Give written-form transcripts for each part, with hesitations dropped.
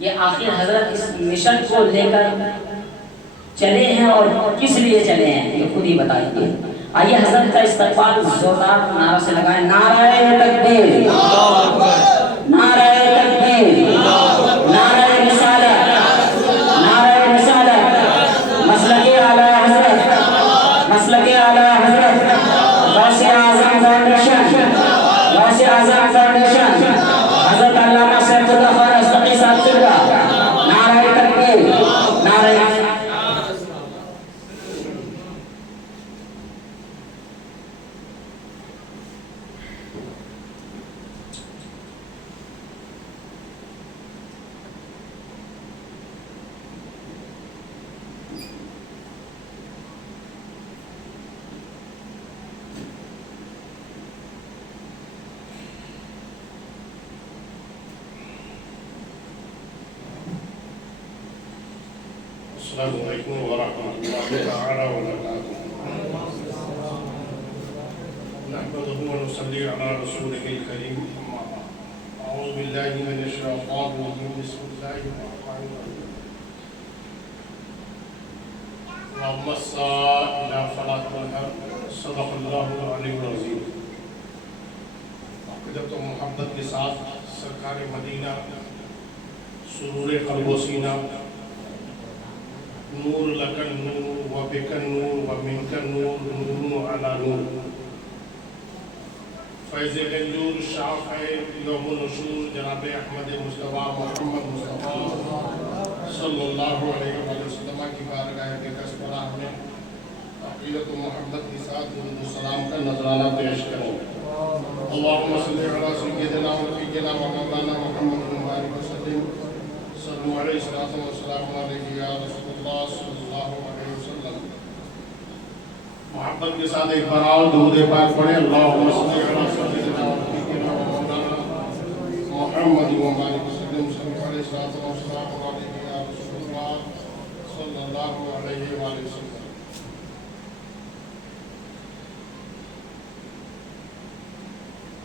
ये आखिर हजरत इस मिशन को लेकर चले हैं और किस लिए चले हैं ये खुद ही बताएंगे। आइए हजरत का इस्तकबाल जोरदार नारा से लगाएं। नाराए तकबीर, नाराए तकबीर, नाराए रिसालत, नाराए रिसालत, मसलके आला हजरत, मसलके आला हजरत, गौसे आज़म फाउंडेशन, गौसे आज़म फाउंडेशन, हजरत अल्लामा सैफुल्लाह खान अस्तकी साहब चिल्ला। नाराए तकबीर, नाराए अस्सलामु अलैकुम व रहमतुल्लाहि तआला व बरकातुहू। नहमदुहु व नुसल्ली अला रसूलिहिल करीम। अम्मा बाद। अऊज़ु बिल्लाहि मिनश शैतानिर रजीम। बिस्मिल्लाहिर रहमानिर रहीम। वअम्मा अस्साइला फला तनहर। सदक़ल्लाहुल अलीयुल अज़ीम। अक़ीदत व मोहब्बत के साथ सरकार मदीना, सुरूर क़ल्ब व सीना, नूर लकन नूर व बिकन नूर व मिनकन नूर, नूर अला नूर। फैज़ गंजूर शाफ़ है यौम नशूर जनाब अहमद मुस्तफ़ा मोहम्मद मुस्तफ़ा सल्लल्लाहु अलैहि वसल्लम की बारगाह के कसबराह में अक़ीदत व मोहब्बत के साथ दुरूद व सलाम का नजराना पेश करें। अल्लाहुम्मा सल्लि अला सय्यिदिना व नबीना व मौलाना मुहम्मद मुबारक वसल्लम। सल्लल्लाहु अलैहि वसल्लम या रसूलुल्लाह सल्लल्लाहु अलैहि वसल्लम। मोहब्बत के साथ एक बार और दुरूद पाक पढ़ें। अल्लाहुम्मा सल्लि अला सय्यिदिना व नबीना व मौलाना मुहम्मद मुबारक वसल्लम। सल्लल्लाहु अलैहि वसल्लम या रसूलुल्लाह सल्लल्लाहु अलैहि वसल्लम।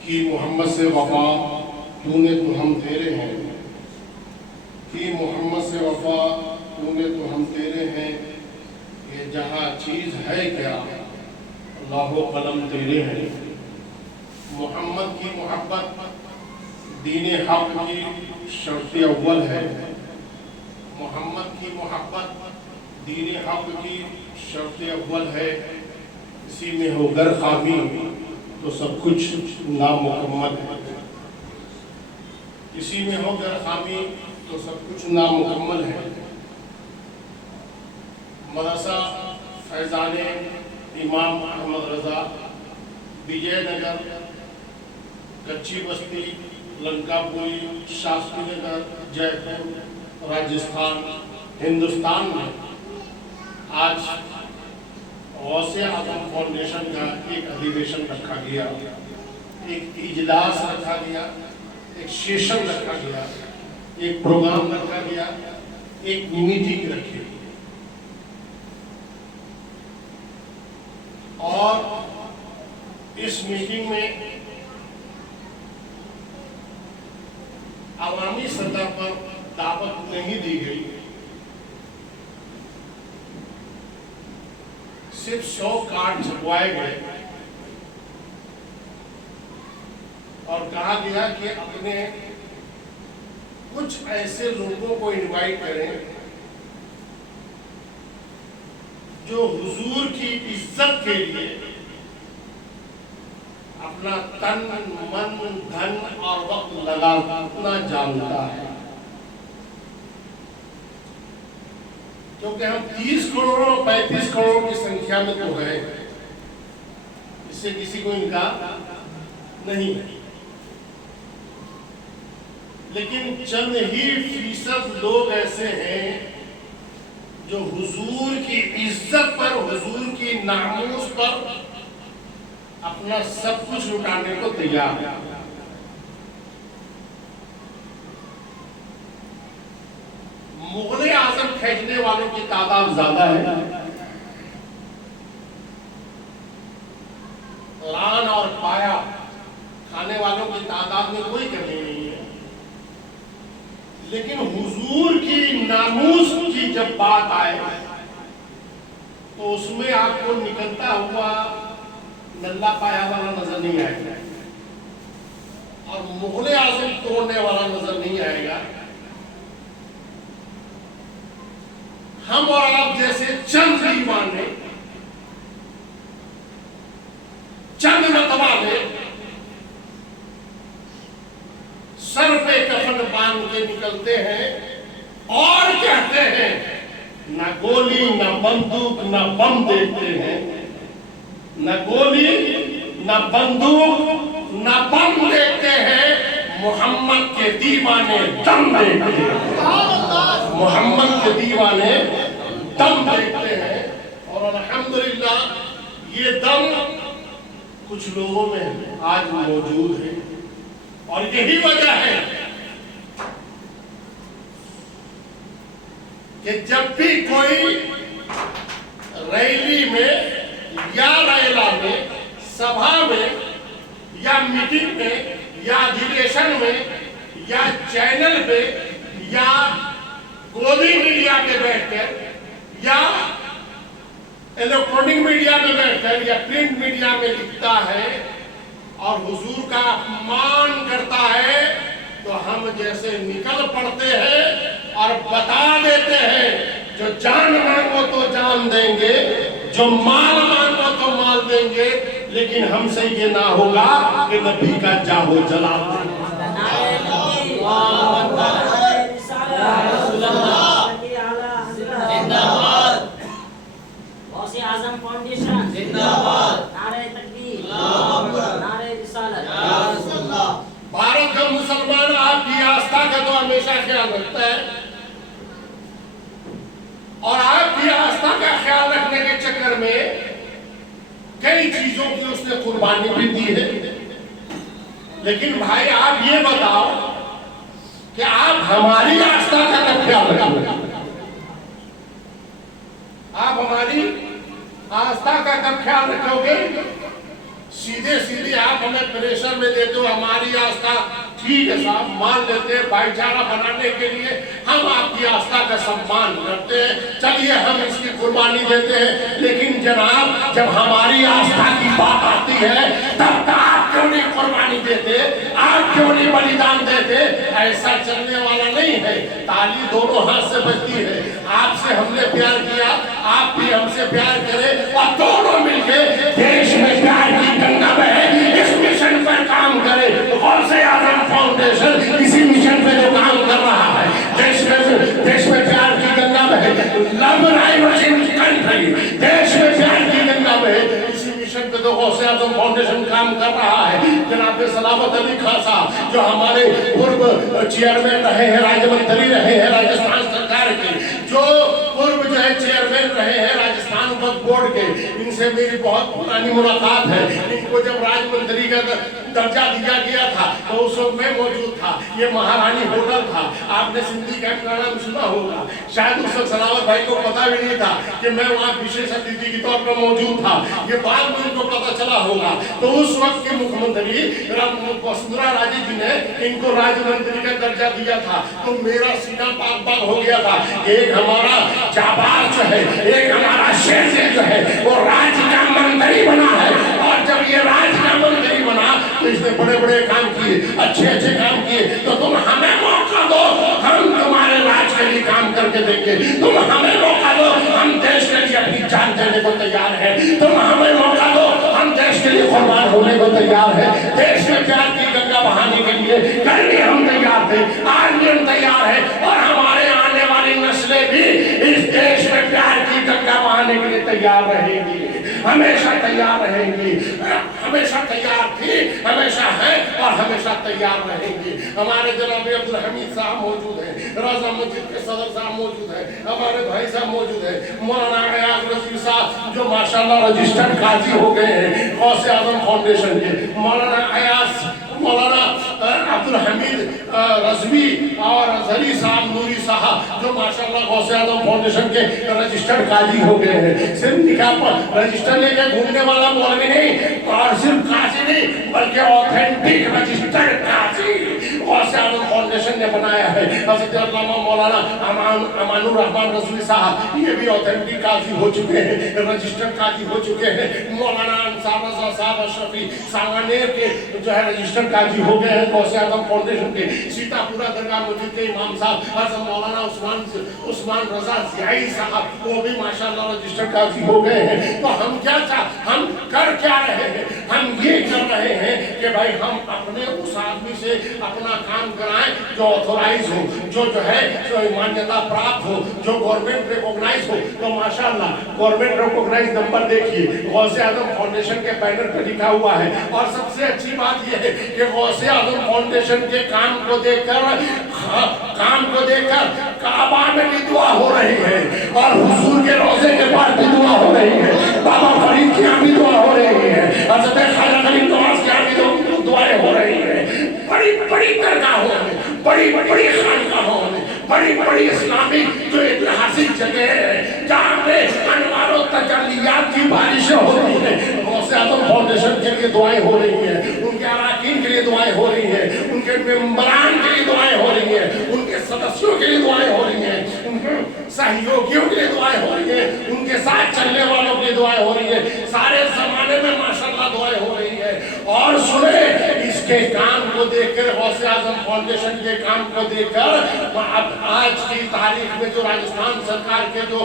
कि मोहम्मद से वफा तूने तो हम तेरे हैं, कि मोहम्मद से वफा तूने तो हम तेरे हैं। ये जहाँ चीज़ है क्या अल्लाहो कलम तेरे हैं। मोहम्मद की मोहब्बत दीन हक की शर्त अव्वल है। मोहम्मद की मोहब्बत दीन हक की शर्त अव्वल है। इसी में हो गर खामी तो सब कुछ नामुकम्मल है। इसी में हो गर खामी तो सब कुछ नामुकम्मल है। मदरसा फैज़ान इमाम अहमद रज़ा, विजयनगर, कच्ची बस्ती, लंकापुरी, शास्त्री नगर, जयपुर, राजस्थान, हिंदुस्तान में आज गौसे आज़म फाउंडेशन का एक अधिवेशन रखा गया, एक इजलास रखा गया, एक सेशन रखा गया, एक प्रोग्राम रखा गया, एक मीटिंग रखी गई। और इस मीटिंग में अवामी सतह पर दावत नहीं दी गई। सिर्फ 100 कार्ड छपवाए गए और कहा गया कि अपने कुछ ऐसे लोगों को इनवाइट करें जो हुजूर की इज्जत के लिए अपना तन मन धन और वक्त लगाना जानता है। क्योंकि हम 30 करोड़ और 35 करोड़ की संख्या में तो है, इससे किसी को इनकार नहीं। लेकिन चंद ही फीसद लोग ऐसे हैं जो हुजूर की इज्जत पर, हुजूर की नामूस पर अपना सब कुछ लुटाने को तैयार है। मुगल आजम खींचने वालों की तादाद ज्यादा है, लान और पाया खाने वालों की तादाद में कोई कमी नहीं है। लेकिन हुजूर की नामूस की जब बात आए तो उसमें आपको निकलता हुआ नल्ला पाया वाला नजर नहीं आएगा और मुगले आजम तोड़ने वाला नजर नहीं आएगा। हम और आप जैसे चंद दीवाने चंद मतवा में सर पे कफन बांध के निकलते हैं और कहते हैं न गोली न बंदूक न बम देखते हैं, न गोली न बंदूक न बम देखते हैं, मोहम्मद के दीवाने दम देखते हैं, मोहम्मद के दीवाने दम देखते हैं। और अल्हम्दुलिल्लाह ये दम कुछ लोगों में आज मौजूद है और यही वजह है कि जब भी कोई रैली में या रैला में, सभा में या मीटिंग में या अधिवेशन में या चैनल पे या गोदी मीडिया पे बैठकर या इलेक्ट्रॉनिक मीडिया में बैठकर या प्रिंट मीडिया में लिखता है और हुजूर का अपमान करता है, तो हम जैसे निकल पड़ते हैं और बता देते हैं जो जान मांगो तो जान देंगे, जो माल मांगो तो माल देंगे, लेकिन हमसे ये ना होगा कि नबी का जाहो जला देंगे। आजम फाउंडेशन जिंदाबाद, नारे तकबीर, नारे रिसालत। भारत का मुसलमान आपकी आस्था का तो हमेशा ख्याल रखता है और आपकी आस्था का ख्याल रखने के चक्कर में कई चीजों की उसने कुर्बानी भी दी है। लेकिन भाई आप ये बताओ कि आप हमारी आस्था का कब ख्याल रखोगे? आप हमारी आस्था का कब ख्याल रखोगे? सीधे सीधे आप हमें प्रेशर में देते हो, हमारी आस्था ठीक है साहब मान लेते हैं, भाईचारा बनाने के लिए हम आपकी आस्था का सम्मान करते हैं, चलिए हम इसकी कुर्बानी देते हैं। लेकिन जनाब जब हमारी आस्था की बात आती है तब आप क्यों नहीं कुर्बानी देते, आप क्यों नहीं बलिदान देते? ऐसा चलने वाला नहीं है। ताली दोनों हाथ से बजती है। आपसे हमने प्यार किया, आप भी हमसे प्यार करें और दोनों मिलकर देश में प्यार की गंगा बहे, इस मिशन पर काम करें। गौसे आजम फाउंडेशन इसी मिशन पे जो काम कर रहा है, देश में प्यार की गंगा बहे, लव राइवल्स इन कंट्री, देश में प्यार की गंगा बहे, इसी मिशन पे तो गौसे आजम फाउंडेशन काम कर रहा है। जनाब सलावत अली खान साहब जो हमारे पूर्व चेयरमैन रहे हैं, राज्य मंत्री रहे हैं राजस्थान सरकार के, जो पूर्व जो है चेयरमैन रहे हैं राजस्थान वक्फ बोर्ड के, इनसे मेरी बहुत पुरानी मुलाकात है। इनको जब राज्य मंत्री का दर्जा दिया गया था तो उस वक्त मैं मौजूद था। ये महारानी होटल था, आपने सिंधी कैंप का नाम सुना होगा, शायद उस वक्त सलावत भाई को पता भी नहीं था कि मैं वहाँ विशेष अतिथि के तौर पर मौजूद था। ये बाद में उनको पता चला होगा। तो उस वक्त के मुख्यमंत्री वसुंधरा राजे जी ने इनको राज्य मंत्री का दर्जा दिया था। तो मेरा सीना पाक पाक हो गया था। एक हमारा जाबाज जो है, एक हमारा शेर जो है, वो राज्य का मंत्री बना है और जब ये राज्य का मंत्री बना तो इसने बड़े बड़े काम किए, अच्छे अच्छे काम किए। तो तुम हमें मौका दो, हम तुम्हारे राज्य के लिए काम करके देंगे। तुम हमें मौका दो, हम देश के लिए अपनी जान देने को तैयार है। तुम हमें मौका दो, हम देश के लिए कुर्बान होने को तैयार है। देश में प्यार की गंगा बहाने के लिए कल भी हम तैयार थे, आज भी हम तैयार है और हमारे आने वाली नस्लें भी इस देश में प्यार की गंगा बहाने के लिए तैयार रहेंगी, हमेशा तैयार रहेंगी, हमेशा तैयार थी, हमेशा है और हमेशा तैयार रहेंगी। हमारे जनाब अब्दुल हमीद साहब मौजूद हैं, रज़ा मस्जिद के सदर साहब मौजूद हैं, हमारे भाई साहब मौजूद हैं, मौलाना अयाज रज़वी साहब जो माशाल्लाह रजिस्टर्ड काजी हो गए हैं गौसे आजम फाउंडेशन के, मौलाना अयाज, मौलाना अब्दुल हमीद रज़वी और अजहरी साहब नूरी साहब जो माशाल्लाह गौसे आजम फाउंडेशन के रजिस्टर्ड काजी हो गए हैं। सिर्फ निकाह पर रजिस्टर लेके घूमने वाला मौलवी नहीं और सिर्फ काजी नहीं बल्कि ऑथेंटिक रजिस्टर्ड काजी गौसे आजम फाउंडेशन ने बनाया है। हज़रत अल्लामा मौलाना अमानुर रहमान रज़वी साहब ये भी ऑथेंटिक काजी हो चुके हैं, रजिस्टर्ड काजी हो चुके हैं। मौलाना अंसार रज़ा साहब अशरफी सांगानेर के जो है रजिस्टर्ड काजी हो गए हैं गौसे आज़म फाउंडेशन के। सीतापुरा दरगाह मस्जिद के इमाम साहब हज़रत मौलाना उस्मान रज़ा ज़ियाई साहब वो भी माशाअल्लाह रजिस्टर्ड काजी हो गए हैं। तो हम हम कर क्या रहे हैं? हम ये कर रहे हैं कि भाई हम अपने उस आदमी से अपना काम कराएं जो ऑथोराइज हो, जो है मान्यता प्राप्त हो, जो गवर्नमेंट रिकॉग्नाइज हो। तो माशाअल्लाह गवर्नमेंट रिकॉग्नाइज नंबर देखिए, गौसे आज़म फाउंडेशन के बैनर पर लिखा हुआ है। और सबसे अच्छी बात यह है कि गौसे आज़म फाउंडेशन के काम को देखकर काबा में भी दुआ हो रही है और हुजूर के रोजे के पास भी दुआ हो रही है, बाबा फरीद की यहाँ भी दुआ हो रही है, हज़रत ख्वाजा गरीब नवाज की यहाँ भी दुआएं हो रही है। बड़ी बड़ी दरगाहों में, बड़ी बड़ी खानकाहों में, बड़ी बड़ी इस्लामिक जो ऐतिहासिक जगह है जहाँ पे अनवार और तजल्लियात की बारिशें हो रही है, गौसे आज़म फाउंडेशन के लिए दुआएं हो रही है, उनके अराकीन के लिए दुआएं हो रही है, उनके मेंबरान के लिए दुआएं हो रही है, उनके सदस्यों के लिए दुआएं हो रही है, उनके सहयोगियों के लिए दुआएं हो रही है, उनके साथ चलने वालों के लिए दुआएं हो रही है। सारे जमाने में माशाअल्लाह दुआएं हो रही है। और सुने, इसके काम को देखकर गौसे आज़म फाउंडेशन के काम को देखकर अब आज की तारीख में जो राजस्थान सरकार के जो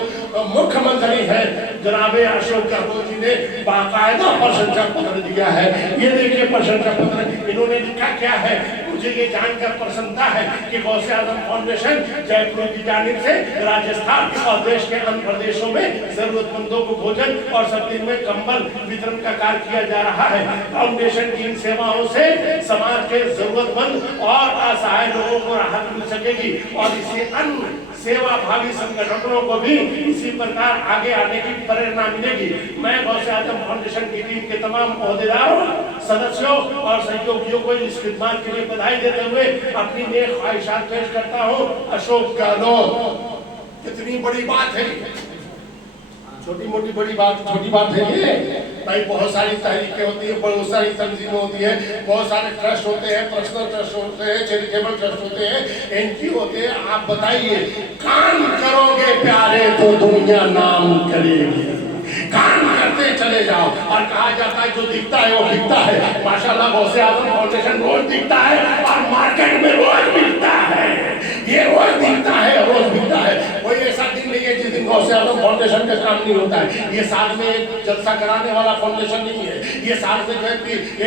मुख्यमंत्री हैं जनाब अशोक गहलोत जी ने बाकायदा प्रशंसा पत्र दिया है। ये देखिए प्रशंसा पत्र इन्होंने लिखा क्या है। मुझे ये जानकर प्रसन्नता है कि गौसे आज़म फाउंडेशन जयपुर की जानिब से राजस्थान और देश के अन्य प्रदेशों में जरूरतमंदों को भोजन और सर्दी में कंबल वितरण का कार्य किया जा रहा है। फाउंडेशन की इन सेवाओं से समाज के जरूरतमंद और असहाय लोगों को राहत मिल सकेगी और इसे अन्य सेवा भावी संगठनों को भी इसी प्रकार आगे आने की प्रेरणा मिलेगी। मैं गौसे आज़म फाउंडेशन की टीम के तमाम ओहदेदारों, सदस्यों और सहयोगियों को इस खिदमत के लिए बधाई देते हुए अपनी नेक ख्वाहिशात पेश करता हूँ। अशोक गहलोत, कितनी बड़ी बात है, छोटी मोटी बड़ी बात, छोटी बात है ये भाई। बहुत सारी तहरीकें होती है, बहुत सारी तंजीमें होती है, बहुत सारे ट्रस्ट होते हैं, पर्सनल ट्रस्ट होते हैं, चैरिटेबल ट्रस्ट होते हैं, एनजीओ होते हैं। आप बताइए, काम करोगे प्यारे तो दुनिया नाम करेगी। काम करते चले जाओ। और कहा जाता है जो दिखता है वो बिकता है। माशाल्लाह गौसे आज़म फाउंडेशन रोज दिखता है और मार्केट में रोज बिकता है। ये रोज दिखता है, रोज बिकता है। कोई ऐसा दिन नहीं है जिस दिन गौसे आज़म फाउंडेशन का काम नहीं होता है। ये साल में एक जलसा कराने वाला फाउंडेशन नहीं है। ये साल में जो है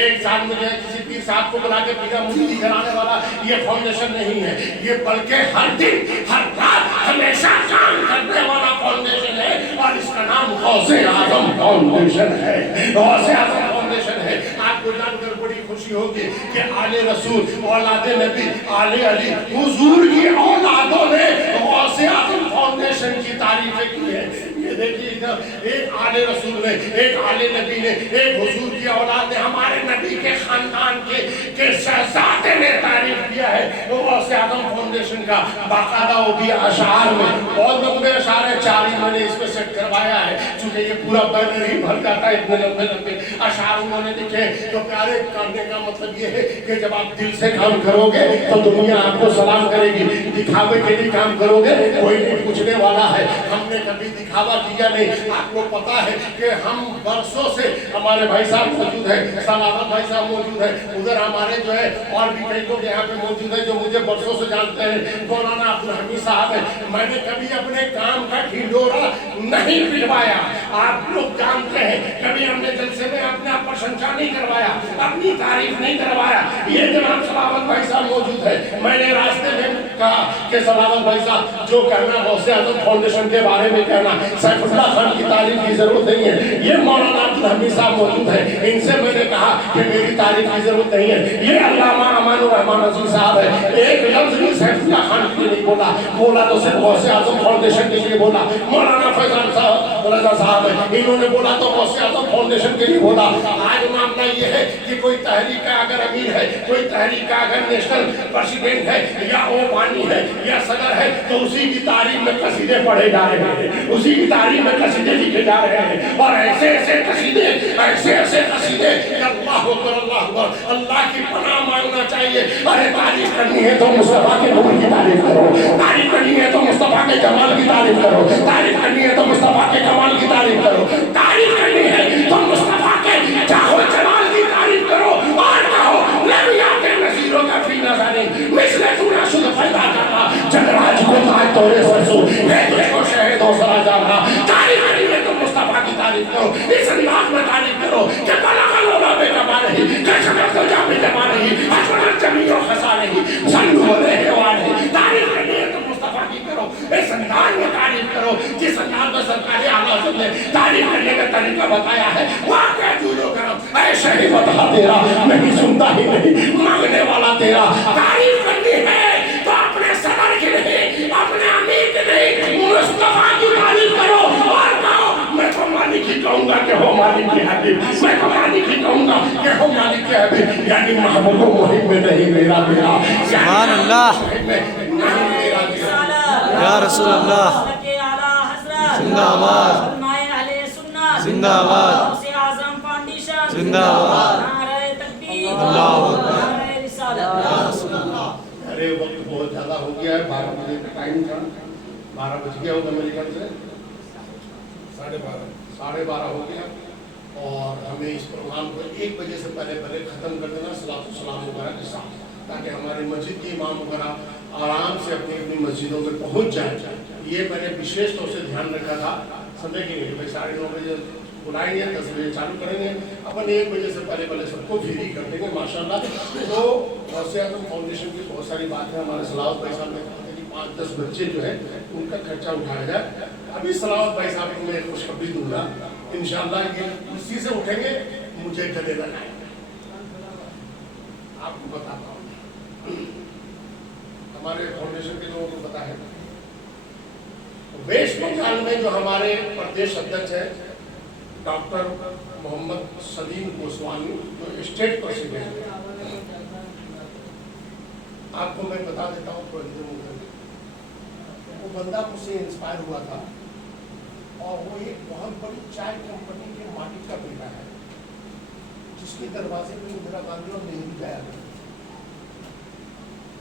एक साल में जो है किसी पीर साहब को बुला के पीरा मुरीदी कराने वाला ये फाउंडेशन नहीं है। ये बल्कि हर दिन, हर रात, हमेशा काम करने वाला फाउंडेशन है और इसका नाम गौसे आज़म फाउंडेशन है। गौसे आज़म फाउंडेशन है। आपको जानकर बड़ी खुशी होगी कि आले रसूल, औलादे नबी, आले अली, हुजूर की औलादों ने गौसे आज़म फाउंडेशन की तारीफें की है। ये देखिए इधर एक आले रसूल ने, एक आले नबी ने, एक हुजूर की औलाद ने, हमारे नबी के खानदान के शहजादे ने तारीफ किया है गौसे आज़म फाउंडेशन का। बाकायदा वो भी अशार में, बहुत लंबे अशार है, 4 ही मैंने इसमें सेट करवाया है क्योंकि ये पूरा बैनर ही भर जाता है, इतने लंबे लंबे अशार उन्होंने लिखे। तो प्यारे करने का मतलब ये है कि जब आप दिल से काम करोगे तो दुनिया आपको सलाम करेगी। दिखावे के लिए काम करोगे कोई नहीं पूछने वाला है। हमने कभी दिखावा किया नहीं। आपको पता है कि हम बरसों से, हमारे भाई साहब मौजूद है, सलावत भाई साहब मौजूद है, उधर हमारे जो है और भी कई लोग यहाँ पे मौजूद है जो मुझे बरसों से जानते हैं। मौलाना अब्दुल हमीद साहब है। मैंने कभी अपने काम का ढिंढोरा नहीं पिटवाया। आप लोग जानते हैं कभी हमने जलसे में अपना प्रशंसा नहीं करवाया, अपनी तारीफ नहीं करवाया। ये जनाब सलावत भाई साहब मौजूद है। मैंने रास्ते में कहा कि सलावत भाई साहब जो कहना गौसे आज़म फाउंडेशन के बारे में कहना, सैफुल्लाह खान की तारीफ की जरूरत नहीं है। ये मौलाना अब्दुल हमीद साहब मौजूद है, इनसे मैंने कहा कि मेरी तारीफ की जरूरत नहीं है। ये अल्लामा अमानुर रहमान रज़वी साहब है, एक लफ्ज भी सैफुल्लाह खान के लिए नहीं बोला, बोला तो सिर्फ गौसे आज़म फाउंडेशन के लिए बोला। मौलाना फैजान साहब रज़ा साहब है, इन्होंने बोला तो गौसे आज़म फाउंडेशन के लिए बोला। आज इमाम मामला ये है कि कोई तहरीक का अगर अमीर है, कोई तहरीक का अगर नेशनल प्रेसिडेंट है या वो बानी है या सदर है, तो उसी की तारीफ में कसीदे पढ़े जा रहे हैं, उसी की तारीफ में कसीदे लिखे जा रहे हैं। और ऐसे ऐसे कसीदे, ऐसे ऐसे कसीदे, अल्लाह अकबर, अल्लाह अकबर, अल्लाह की पनाह मांगना चाहिए। अरे तारीफ करनी है तो मुस्तफा के नूर की तारीफ करो, तारीफ करनी है तो मुस्तफा के जमाल की तारीफ करो, तारीफ करनी है तो मुस्तफा के कमाल की तारीफ करो, तारीफ करनी है तो मुस्तफा के चाहो जमाल की तारीफ करो। और कहो नबियाते नज़ीरों का फी नज़ारे मिसले तू ना शुद्ध पैदा करना, चंद्राज को ताज तोरे सरसों है तुझको शहीदों सरा जाना। तारीफ करनी है तो मुस्तफा की तारीफ करो, इस अंदाज में तारीफ करो कि बलगलोला बेकमा नहीं, कशगर तो जाबे जमा नहीं, अजमल जमीओ खसा नहीं, सल्लु अलैहि वाले। तारीफ करनी है तो मुस्तफा की करो, इस अंदाज में तारीफ करो जिस अंदाज में सरकार आला ने तारीफ करने का तरीका बताया है। वाक़ई जूलो करम ऐसे ही बता तेरा, नहीं सुनता ही नहीं मांगने वाला तेरा। तारीफ करनी है तो अपने सदर की नहीं, अपने अमीर की नहीं, मुस्तफा की तारीफ करो। और कहो मैं तो मालिक ही कहूँगा कि हो मालिक की हबीब, मैं तो मालिक ही कहूँगा कि हो मालिक की हबीब। यानी महबूब मुहिब में नहीं मेरा मेरा, सुभान अल्लाह, नहीं मेरा या रसूल अल्लाह, जिंदाबाद जिंदाबाद जिंदाबाद, अल्लाह अरे वक्त बहुत ज़्यादा हो गया है, 12 बजे का टाइम था, 12 बज गया होगा मेरे ख्याल से, 12:30 हो गया। और हमें इस प्रोग्राम को 1 बजे से पहले ख़त्म कर देना सलातो सलाम वगैरह के साथ, ताकि हमारे मस्जिद के इमाम वगैरह आराम से अपनी अपनी मस्जिदों में पहुँच जाए। ये मैंने विशेष तौर से ध्यान रखा था, समझे कि नहीं भाई 9:30 बजे बुलाएंगे, 10 बजे चालू करेंगे, अपन 1 बजे से पहले सबको फ्री कर देंगे माशाल्लाह। तो गौसे आज़म फाउंडेशन की बहुत सारी बातें हमारे सलावत भाई साहब ने कहा था कि 5-10 बच्चे जो है उनका खर्चा उठाया जाए। अभी सलावत भाई साहब को मैं खुशखबरी दूंगा, इंशाल्लाह ये कुर्सी से उठेंगे मुझे गले लगाएंगे, आपको बताता हूँ। हमारे फाउंडेशन के लोगों को पता है, वेस्ट बंगाल में जो हमारे प्रदेश अध्यक्ष है डॉक्टर मोहम्मद सलीम गोस्वामी, जो स्टेट प्रेसिडेंट है, आपको मैं बता देता हूँ थोड़ी देर में। वो बंदा मुझसे इंस्पायर हुआ था और वो एक बहुत बड़ी चाय कंपनी के मालिक का बेटा है, जिसके दरवाजे में इंदिरा गांधी और नेहरू गया था।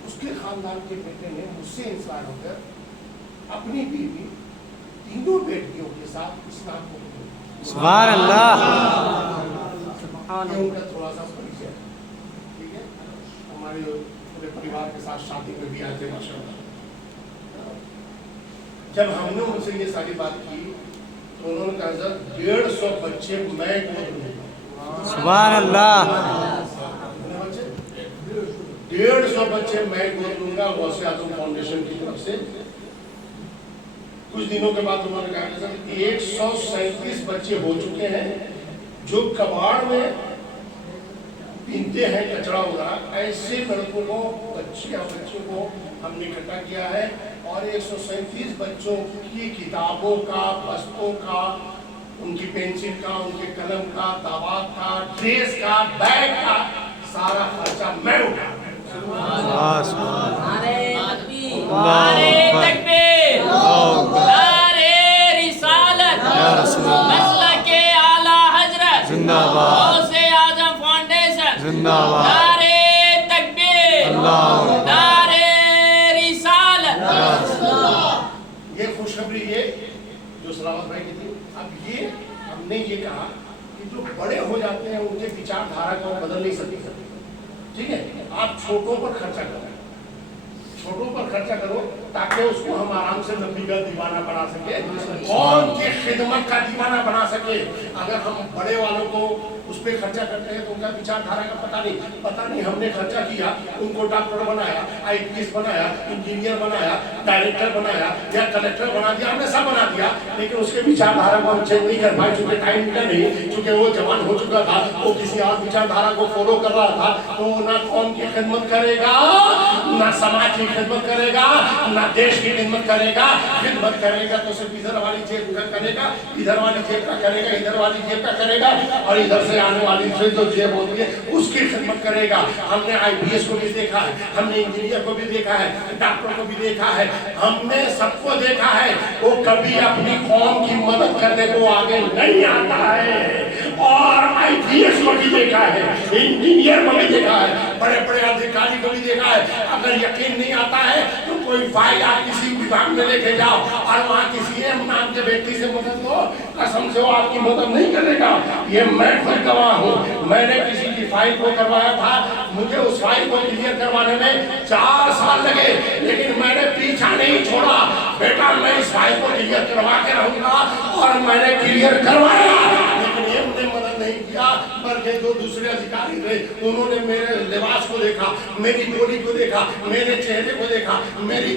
उसके खानदान के बेटे ने मुझसे इंस्पायर होकर अपनी बीवी, तीनों बेटियों के साथ इस्लाम को सुभान अल्लाह, उनका थोड़ा सा परिचय, ठीक है, हमारे पूरे परिवार के साथ शादी में भी आए थे माशाल्लाह। जब हमने उनसे ये सारी बात की तो उन्होंने कहा सर 150 बच्चे मैं गोद लूंगा। सुभान अल्लाह, 150 बच्चे मैं गोद लूंगा गौसे आज़म फाउंडेशन की तरफ से। कुछ दिनों के बाद उन्होंने कहा कि सर 137 बच्चे हो चुके हैं जो कबाड़ में पीते हैं कचरा वगैरह, ऐसे लड़कों को बच्चों को हमने इकट्ठा किया है। और 137 बच्चों की किताबों का, वस्तुओं का, उनकी पेंसिल का, उनके कलम का, दवा का, ड्रेस का, बैग का सारा खर्चा मैं उठा। जिंदाबाद जिंदाबाद, नारे तकबीर, अल्लाह, नारे रिसालत। ये खुशखबरी ये जो सलावत भाई की थी। अब ये हमने ये कहा कि जो बड़े हो जाते हैं उनके विचारधारा को बदल नहीं सकते, ठीक है। आप छोटों पर खर्चा करो, छोटों पर खर्चा करो ताकि उसको हम आराम से नबी का दीवाना बना सके, कौन की खिदमत का दीवाना बना सके। अगर हम बड़े वालों को उस पर खर्चा करते हैं तो उनका विचारधारा का पता नहीं। हमने खर्चा किया, उनको डॉक्टर बनाया, IPS बनाया, इंजीनियर बनाया, डायरेक्टर बनाया या कलेक्टर बना दिया, हमने सब बना दिया, लेकिन उसके विचारधारा को हम चेंज नहीं कर पाए, चूंकि टाइम मिला नहीं, चूंकि वो जवान हो चुका था, वो किसी और विचारधारा को फॉलो कर रहा था। तो ना कौम की खिदमत करेगा, ना समाज की खिदमत करेगा, ना देश की खिदमत करेगा तो सिर्फ इधर वाली जेब का करेगा, इधर वाली जेब का करेगा, इधर वाली जेब का करेगा, और इधर से आने वाली फिर जो जेब होती है उसकी खिदमत करेगा। हमने IPS को भी देखा है, हमने इंजीनियर को भी देखा है, डॉक्टर को भी देखा है, हमने सबको देखा है, वो कभी अपनी कौम की मदद करने को आगे नहीं आता है। और IPS को भी देखा है, इंजीनियर को भी देखा है, बड़े बड़े अधिकारी को भी देखा है। अगर यकीन नहीं आता है तो कोई फाइल आप किसी विभाग में लेके जाओ और वहाँ किसी नाम के व्यक्ति से मदद लो, कसम से वो आपकी मदद नहीं करेगा। ये मैं खुद गवाह हूँ। मैंने किसी की फाइल को करवाया था, मुझे उस फाइल को क्लियर करवाने में 4 साल लगे, लेकिन मैंने पीछा नहीं छोड़ा। बेटा मैं इस फाइल को क्लियर करवा के रहूंगा, और मैंने क्लियर करवाया। लेकिन ये मुझे मदद नहीं किया, बल्कि जो दूसरे अधिकारी थे उन्होंने मेरे लिबास को देखा, मेरी बोली को देखा, मेरे चेहरे को देखा, मेरी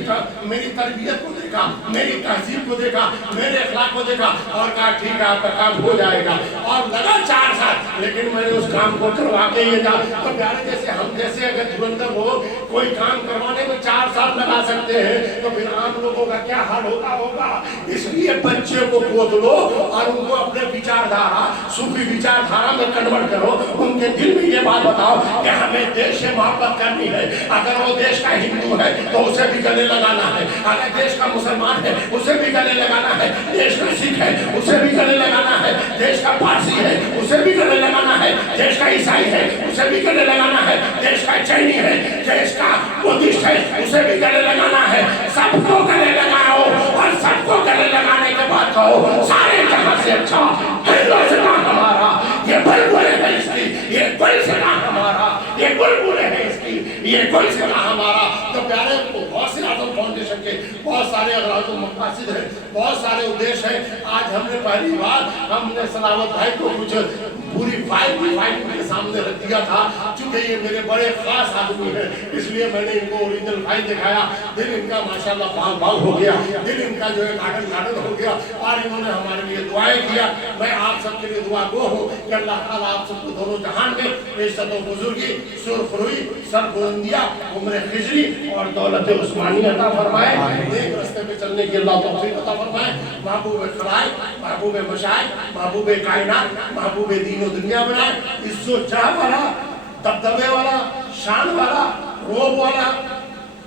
तरबियत को देखा, मेरी तहजीब को देखा, मेरे अखलाक को देखा, और कहा ठीक है आपका काम हो जाएगा। और लगा 4 साल, लेकिन मैंने उस काम को करवा के ये जा। तो प्यारे जैसे हम जैसे अगर धुरंधर हो कोई काम करवाने में 4 साल लगा सकते हैं, तो फिर आम लोगों का क्या हाल होगा। इसलिए बच्चे को गोद लो और उनको अपने विचारधारा, सूफी विचारधारा में कन्वर्ट करो। उनके दिल में ये बात बताओ कि हमें देश से मोहब्बत करनी है। अगर वो देश का हिंदू है तो उसे भी गले लगाना है, अगर देश का मुसलमान है उसे भी गले लगाना है, देश का सिख है उसे भी गले लगाना है, देश का पारसी है उसे भी गले लगाना है, देश का ईसाई है उसे भी गले लगाना है, देश का जैनी है, देश का बुद्धिस्ट है उसे भी गले लगाना है। सबको गले लगाओ और सबको गले लगाने के बाद कहो सारे जहां से अच्छा हिंदुस्तान हमारा, ये बुलबुल है इसकी, ये गुलसिता हमारा, ये बुलबुल है इसकी, ये गुलसिता हमारा। तो प्यारे बहुत से आजम फाउंडेशन के बहुत सारे अगराज़ मक़ासिद हैं, बहुत सारे उद्देश्य हैं। आज हमने पहली बार हमने सलावत भाई को कुछ पूरी फाइल के सामने रख दिया था। चूंकि ये मेरे बड़े खास आदमी हैं, इसलिए मैंने इनको ओरिजिनल फाइल दिखाया। दिल इनका माशाल्लाह बाग हो गया, दिल इनका जो है गार्डन हो गया, और इन्होंने हमारे लिए दुआएं किया। मैं आप सबके लिए दुआ गो हूँ कि अल्लाह ताला आप सबको दोनों जहान में इज्जत और बुजुर्गी, सुरखरुई, सरबुलंदिया, उम्र खिजरी और दौलत उस्मानी अता फरमाए। एक रास्ते पे चलने की अल्लाह तौफीक अता फरमाए। महबूब खलाइक, महबूब मशाइख, महबूब कायनात, महबूब दीन और दुनिया बनाए। इज्जत चाह वाला, दबदबे वाला, शान वाला, रोब वाला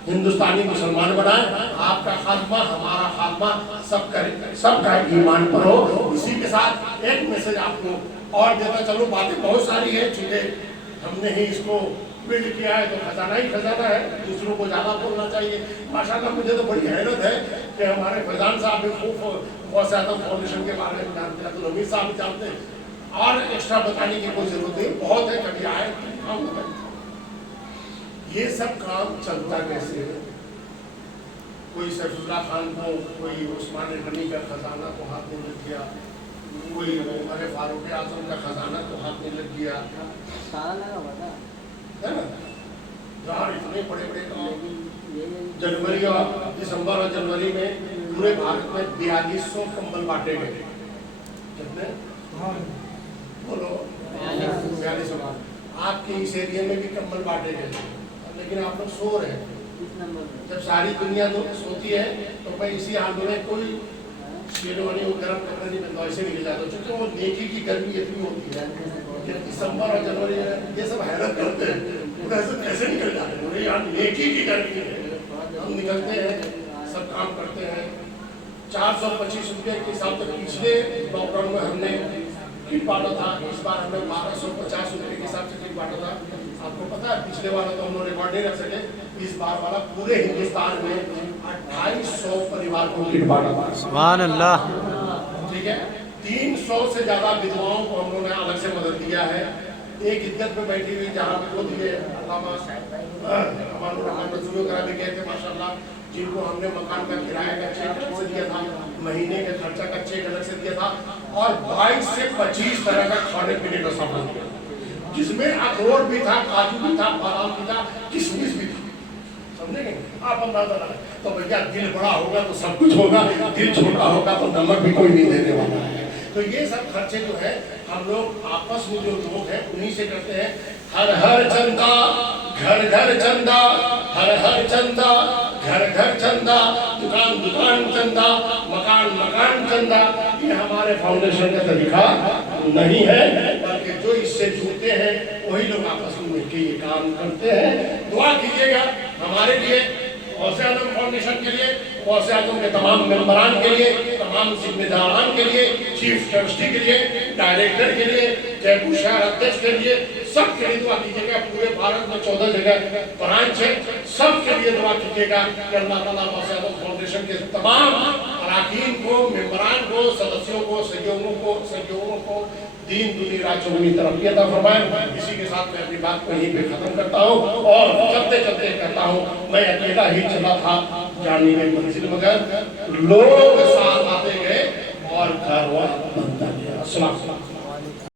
हिंदुस्तानी मुसलमान बनाए। आपका खात्मा, हमारा खात्मा सबका ईमान पर हो। इसी के साथ एक मैसेज आपको और देता चलो। बातें बहुत सारी है, चूंकि हमने ही इसको बिल्ड किया है तो खजाना ही खजाना है, दूसरों को ज़्यादा बोलना चाहिए। माशाल्लाह मुझे तो बड़ी हैरत है कि हमारे फैजान साहब भी खूब बहुत ज़्यादा फाउंडेशन के बारे में जानते हैं, तो नवीद साहब भी जानते हैं, और एक्स्ट्रा बताने की कोई ज़रूरत नहीं, बहुत है। कभी आए काम होता है। ये सब काम चलता कैसे है? कोई सैफुल्लाह खान को, कोई उस्मान गनी का खजाना को हाथ में लग गया, कोई उमर फारूक आजम का खजाना को हाथ में लग गया, है ना? जहाँ इतने बड़े बड़े काम, जनवरी और दिसंबर और जनवरी में पूरे भारत में 4200 कंबल बांटे गए। कितने? बोलो 4200। आपके इस एरिया में भी कंबल बांटे गए, लेकिन आप लोग सो रहे हैं। जब सारी दुनिया सोती है तो भाई इसी हाल में कोई शेरवानी और गर्म कपड़े नहीं पहनता, ऐसे निकल जाता, क्योंकि वो नेकी की गर्मी इतनी होती है कि दिसंबर और जनवरी में ये सब हैरत करते हैं, कैसे निकल जाते हैं। यार नेकी की गर्मी है, हम निकलते हैं, सब काम करते हैं। 425 रुपये के हिसाब से पिछले लॉकडाउन में हमने किट बांटा था, इस बार हमने 1250 रुपये के हिसाब से किट बांटा था। आपको पता है पिछले वाला तो हम लोग रिकॉर्ड नहीं रख सके, इस बार वाला पूरे हिंदुस्तान में 2800 परिवार को किट बांटा था। सुभान अल्लाह। ठीक है, 300 से ज़्यादा विधवाओं को हम लोगों ने अलग से मदद दिया है। एक इद्दत में बैठी हुई जहाँ पे वो दिए अल्लामा भी गए थे माशाल्लाह, जिनको हमने मकान का किराया का चेक अलग से दिया था, महीने के खर्चा का चेक अलग से दिया था, और 22 से 25 तरह का खाने पीने का सामान दिया, जिसमें अखरोट भी था, काजू भी था, बादाम भी था, किशमिश भी था। समझेंगे आप अंदाजा लगाएं। तो भैया दिल बड़ा होगा तो सब कुछ होगा, दिल छोटा होगा तो नमक भी कोई नहीं देने वाला है। तो ये सब खर्चे जो है हम लोग आपस में जो लोग हैं उन्हीं से करते हैं। हर हर चंदा घर घर चंदा, हर हर चंदा घर घर चंदा, दुकान दुकान चंदा, मकान मकान चंदा। ये हमारे फाउंडेशन का तरीका नहीं है, बल्कि जो इससे जुड़ते हैं वही लोग आपस में मिलकर ये काम करते हैं। दुआ कीजिएगा हमारे लिए, गौसे आजम फाउंडेशन के लिए, गौसे आजम के तमाम मेंबरान के लिए, तमाम जिम्मेदारान के लिए, चीफ ट्रस्टी के लिए, डायरेक्टर के लिए, जयपुर शहर अध्यक्ष के लिए, सब के लिए दुआ कीजिएगा। पूरे भारत में 14 जगह ब्रांच है, सब के लिए दुआ कीजिएगा कि अल्लाह ताला गौसे आजम फाउंडेशन के तमाम अरकान को, मेंबरान को, सदस्यों को, सहयोगों को दीन दुनिया चौगुनी तरक्की अता फरमाए। इसी के साथ मैं अपनी बात को यहीं पे खत्म करता हूँ और चलते चलते कहता हूँ, मैं अकेला ही चला था जाने में मंजिल मगर लोग